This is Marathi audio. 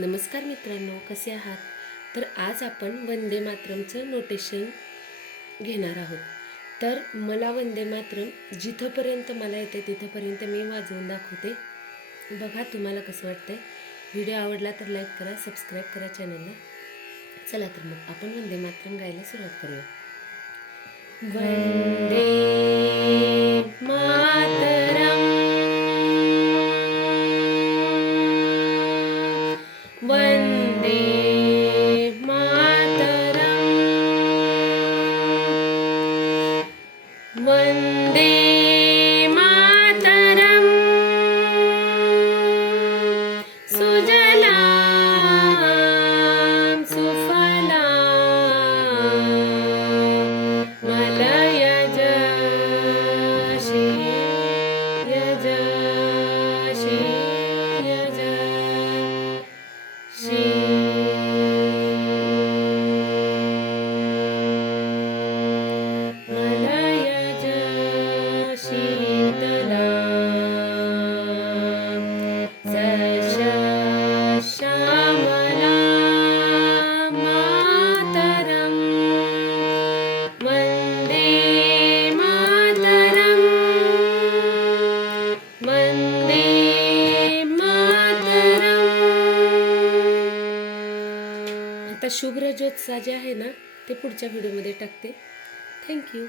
नमस्कार मित्रांनो, कसे आहात? तर आज आपण वंदे मातरमचं नोटेशन घेणार आहोत. तर मला वंदे मातरम जिथंपर्यंत मला येते तिथंपर्यंत मी वाजवून दाखवते. बघा तुम्हाला कसं वाटतंय. व्हिडिओ आवडला तर लाईक करा, सबस्क्राईब करा चॅनलला. चला तर मग आपण वंदे मातरम गायला सुरुवात करूया. वंदे मातरम, वंदे मातरम, वंदे मातरम. सुजलां सुफलां मलयज शीलयज शीलयज मलयज शीतलां सश्यामलां मातरं. वंदे मातरं, वंदे मातरं. आता शुभ्र ज्योत्सा जे आहे ना ते पुढच्या व्हिडिओमध्ये टाकते. थँक्यू.